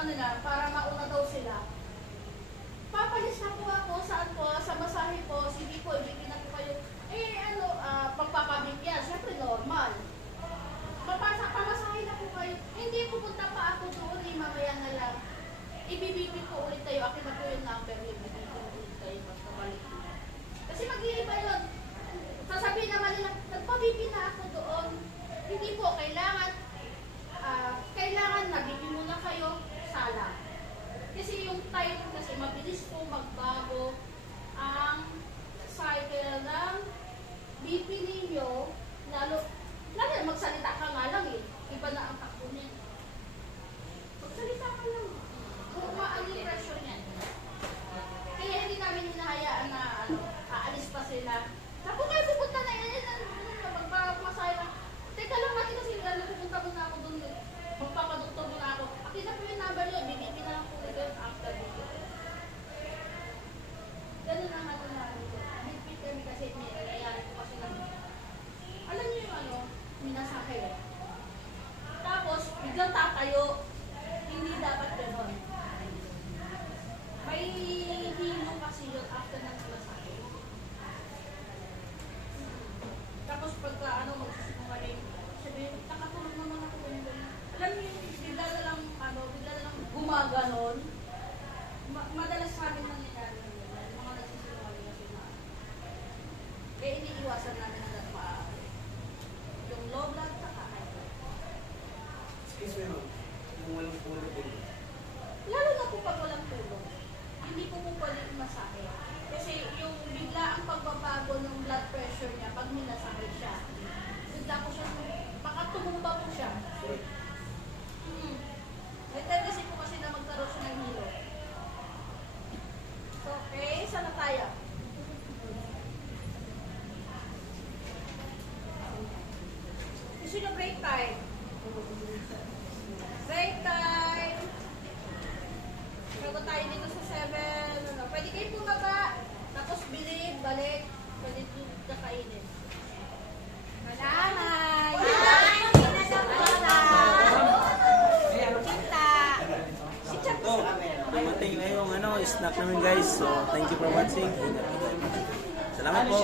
ano na, para mauna daw sila. Papalis na po ako, saan po, sa masahe po, sige po, ibigin na po kayo. Eh ano, pagpapabigyan, syempre normal. Pamasahe na po kayo. Hindi pupunta pa ako doon, mamaya na lang. Ibibibig ko ulit kayo, akin na po yung number, ibibig ko ulit kayo, magkabalik ko. Kasi mag-iiba yun. Sasabihin naman nila, nagpabibig na ako doon. Hindi po, kailangan nabibig muna kayo, sala. Kasi yung time, kasi mabilis po magbago ang cycle ng BP ninyo, lalo magsalita ka nga lang eh. Iba na ang takbo niya. Magsalita ka lang. Umaan yung pressure niyan. Kaya hindi namin hinahayaan na aalis pa sila. Naku kayo pupunta na yan. Magpapasaya lang. Teka lang natin kasi pupunta mo na ako doon. Magpapadoktor mo na ako. Akin na po yung number nyo. Bibigyan na lang po ito after video. Ganun ang ano namin. Bigpit kami kasi may nangyayari po kasi namin. Alam niyo yung ano, minasakay. Tapos, biglang tatayo. Hindi dapat gano'n. May hino kasi yun after ng minasakay. Tapos pagka ano, magsusungaling, sabihin, nakatulog naman ako ganyan. Alam niyo yung bigla na lang gumaganon. Madalas sa amin nangyayari ng ganyan. Mga nagsusungaling kasi na. Kaya iniiwasan namin hanggang maaari. Yung low blood, saka high blood. Excuse me, ma'am. Yung walang tulog din. Lalo na po pag walang tulog, hindi po pwede masahe. Kasi yung bigla ang pagbabago ng blood pressure niya pag minasahe siya. Bigla po siya, baka tumumba po siya. May tendency po kasi na magkaroon siya ng hilo. So, okay, saan na tayo? Gusto nyo break time? Break time! Bago tayo dito sa 7, ano, pwede kayo bumaba, tapos bilib, balik, pwede dito kakainin. Salamat! Dumating na yung snack namin guys. So, thank you for watching. Salamat po.